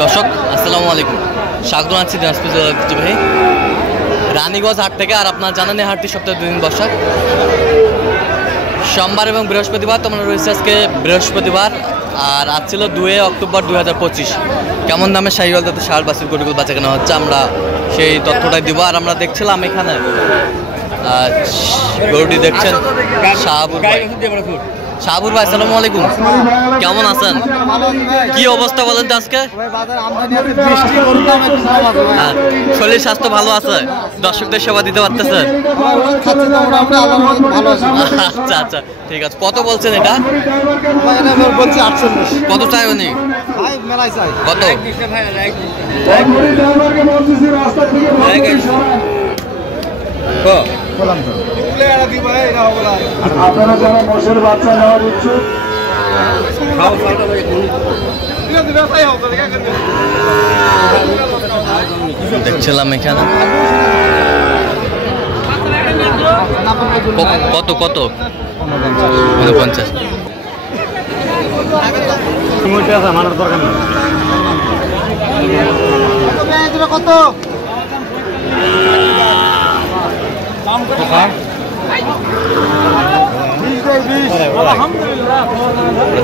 দর্শক আসসালামু আলাইকুম, স্বাগত জানাচ্ছি দিনাজপুর জেলার ঐতিহ্যবাহী রানীগঞ্জ হাট থেকে। আর আপনার জানেন এই হাটটি সপ্তাহে 2 দিন বসা, সোমবার এবং বৃহস্পতিবার। তোমরা রয়েছে আজকে বৃহস্পতিবার, আর আজ ছিল 2 অক্টোবর 2025। কেমন দামে শাহিওয়াল তাতে ষাঁড় বাছুর গরুগুলো বাঁচা কেনা হচ্ছে আমরা সেই তথ্যটাই দিব। আর আমরা দেখছিলাম এখানে গরুটি দেখছেন শাহাবুর ভাই। শাহাবুর ভাই আসসালামু আলাইকুম, কেমন আছেন? কি অবস্থা বলেন তো আজকে? শরীর স্বাস্থ্য ভালো আছে? দর্শকদের সেবা দিতে পারতেছে? আচ্ছা আচ্ছা, ঠিক আছে। কত বলছেন এটা? কত চাই উনি? কত? আপনারা যারা মোষের বাচ্চা নেওয়ার ইচ্ছুক দেখছিলাম এখানে কত কত 49 মানার দরকার নেই। কত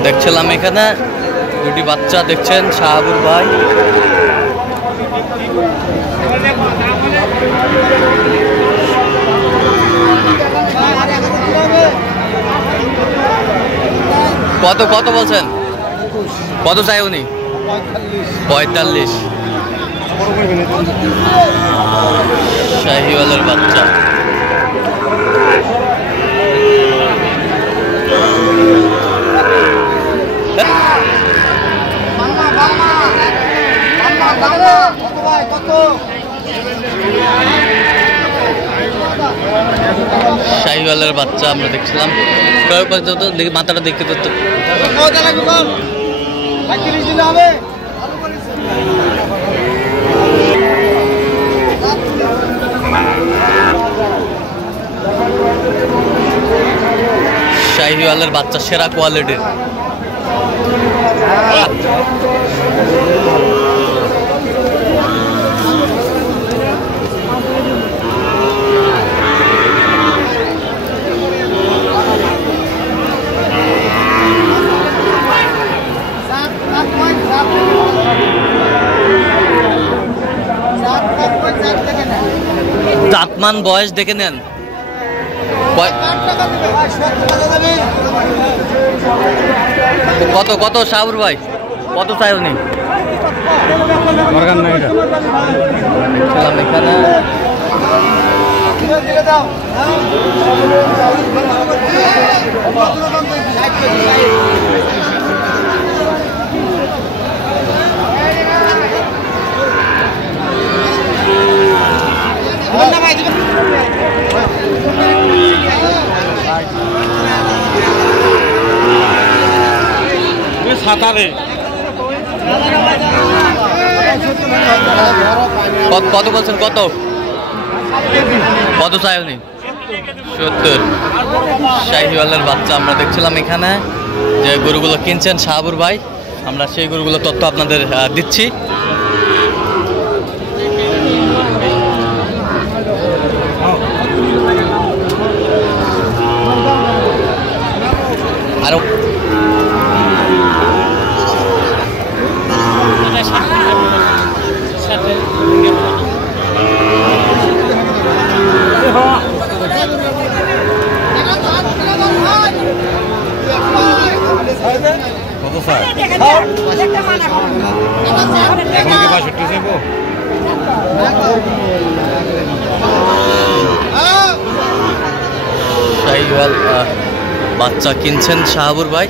দেখছিলাম এখানে দুটি বাচ্চা দেখছেন শাহাবুর ভাই। কত কত বলছেন? কত চাই উনি? 45। শাহিওয়ালের বাচ্চা। শাহিওয়ালের বাচ্চা আমরা দেখছিলাম, মাথাটা দেখতে তো শাহিওয়ালের বাচ্চা সেরা কোয়ালিটির। দাঁতমান বয়স দেখে নেন। কত কত শাহাবুর ভাই? কত চাই উনি? এখানে কত বলছেন? কত কত চাই উনি? 70। শাহিওয়ালের বাচ্চা আমরা দেখছিলাম এখানে যে গরুগুলো কিনছেন শাহাবুর ভাই, আমরা সেই গরুগুলো তথ্য আপনাদের দিচ্ছি। আরো শাহিওয়াল বাচ্চা কিনছেন শাহাবুর ভাই।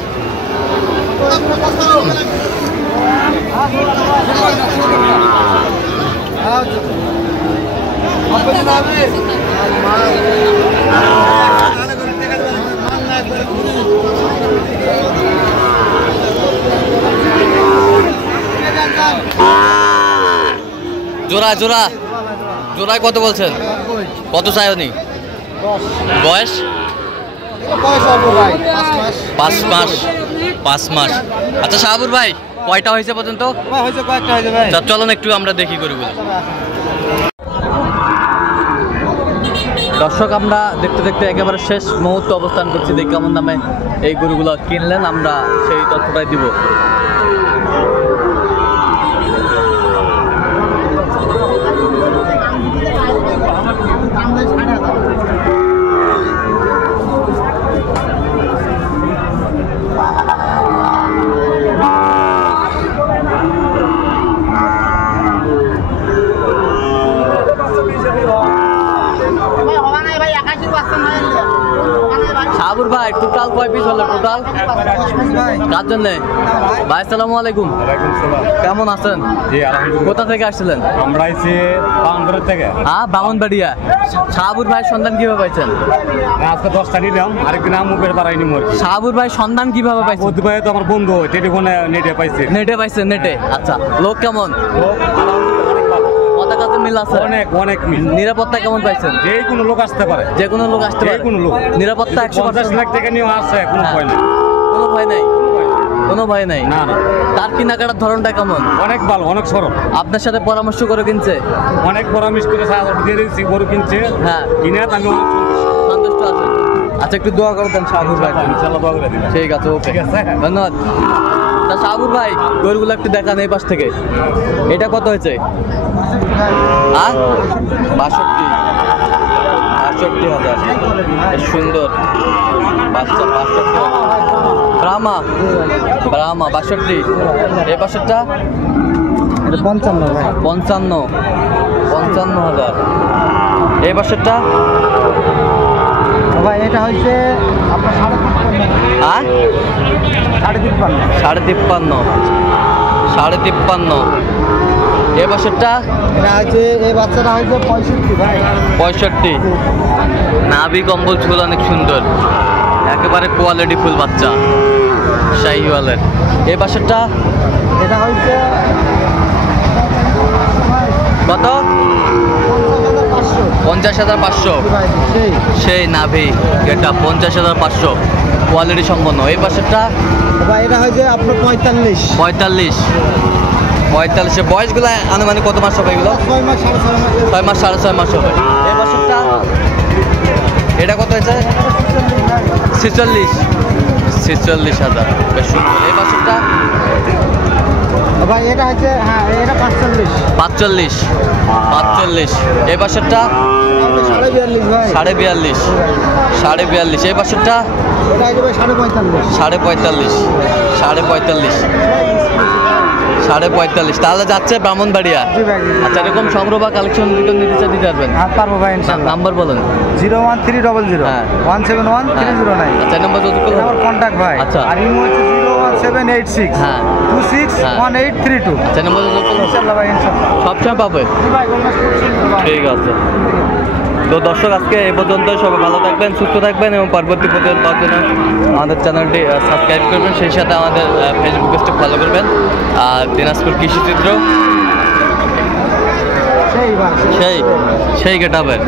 জোড়া জোড়া জোড়ায় কত বলছেন? কত চাই উনি? বয়স 5 মাস। 5 মাস। আচ্ছা শাহাবুর ভাই, কয়টা হয়েছে পর্যন্ত? ভাই হয়েছে কয়েকটা হয়েছে ভাই। তা চলুন একটু আমরা দেখি গরুগুলো। দর্শক আমরা দেখতে দেখতে একেবারে শেষ মুহূর্তে অবস্থান করছি। দেখি কেমন দামে এই গরুগুলো কিনলেন, আমরা সেই তথ্যটাই দিব। সাবুর ভাই টোটাল কয় পিস হলো? টোটাল কার জন্য? ভাই আসসালামু আলাইকুম, কেমন আছেন? কোথা থেকে আসছিলেন? আমরা আইছি বাউন্ডারি থেকে। বামনবাড়িয়া। সাবুর ভাই সন্ধান কিভাবে পাইছেন? আজকে 10টা নিলাম, আরেকদিন মুখের বাড়াইনি মোর। সাবুর ভাই সন্ধান কিভাবে পাইছেন? বুদ্ধ ভাই তো আমার বন্ধু, টেলিফোনে নেটে পাইছে। নেটে পাইছেন? নেটে, আচ্ছা। লোক কেমন? কথা কাছে মিল আছে? অনেক অনেক মিল। নিরাপত্তা কেমন পাইছেন? যে কোনো লোক আসতে পারে, যে কোনো লোক আসতে পারে, যে কোনো লোক। নিরাপত্তা 50 লাখ টাকা নিয়ে আসছে, কোনো ভয় নেই। কোনো ভয় নাই, কোনো ভয় নাই। না না, তার কেনাকাটার ধরনটা কেমন? অনেক ভালো, অনেক সরল। আপনার সাথে পরামর্শ করে কিনছে? অনেক পরামর্শ করে দিয়ে দিয়েছি, গরু কিনছে। হ্যাঁ, কিনে আমি অনেক সন্তুষ্ট আছেন। আচ্ছা, একটু দোয়া করে দেন সাবুর ভাই। ইনশাআল্লাহ দোয়া করে দিন। ঠিক আছে, ওকে, ঠিক আছে, ধন্যবাদ। তা সাবুর ভাই গরুগুলো একটু দেখান এই পাশ থেকে। এটা কত হয়েছে? 62,000। বেশ সুন্দর বাচ্চা, 62,000। ব্রাহ্মা, ব্রাহ্মা 62। এই পাশেরটা 55 ভাই। 55,000। এই পাশেরটা ভাই এটা হচ্ছে আপনার 53.5। 53,500। এ বছরটা এটা হচ্ছে, এই বাচ্চাটা হচ্ছে 65 ভাই। 65। নাভি কম্বল চুল অনেক সুন্দর, একেবারে কোয়ালিটি ফুল বাচ্চা শাহিওয়ালের। এই বাছরটা এটা হচ্ছে কত? 50,500। সেই নাভি এটা 50,500, কোয়ালিটি সম্পন্ন। এই পাশেরটা ভাই এটা হচ্ছে আপনার 45। 45। বয়সগুলো আনুমানিক কত মাস হবে এগুলো? 6 মাস 6.5 মাস। 6 মাস 6.5 মাস হবে। এই বছরটা এটা কত হয়েছে? 46,000। বেশ সুন্দর। এই বছরটা ভাই এটা হচ্ছে, হ্যাঁ এটা 45। 45। এই বছরটা 42.5 ভাই। 42.5। এই বছরটা এটা হচ্ছে ভাই 45.5। 45। তাহলে যাচ্ছে ব্রাহ্মণবাড়িয়া। জি ভাই। আচ্ছা, এরকম সংগ্রহ বা কালেকশন দিতে পারবেন? হ্যাঁ পারবো ভাই ইনশাআল্লাহ। নাম্বার বলুন। 01300 হ্যাঁ। 171 309। আচ্ছা, নাম্বার যত আমার কন্টাক্ট ভাই। আচ্ছা। আর ইমো হচ্ছে 01786 হ্যাঁ। 261832। আচ্ছা, নাম্বার যত ইনশাআল্লাহ ভাই, ইনশাআল্লাহ সবসময় পাবে। জি ভাই, ঠিক আছে। তো দর্শক, আজকে এই পর্যন্ত। সবাই ভালো থাকবেন, সুস্থ থাকবেন এবং পরবর্তী পর্যন্ত পাওয়ার জন্য আমাদের চ্যানেলটি সাবস্ক্রাইব করবেন, সেই সাথে আমাদের ফেসবুক পেজটি ফলো করবেন। আর দিনাজপুর কৃষিচিত্র সেই গেটাবের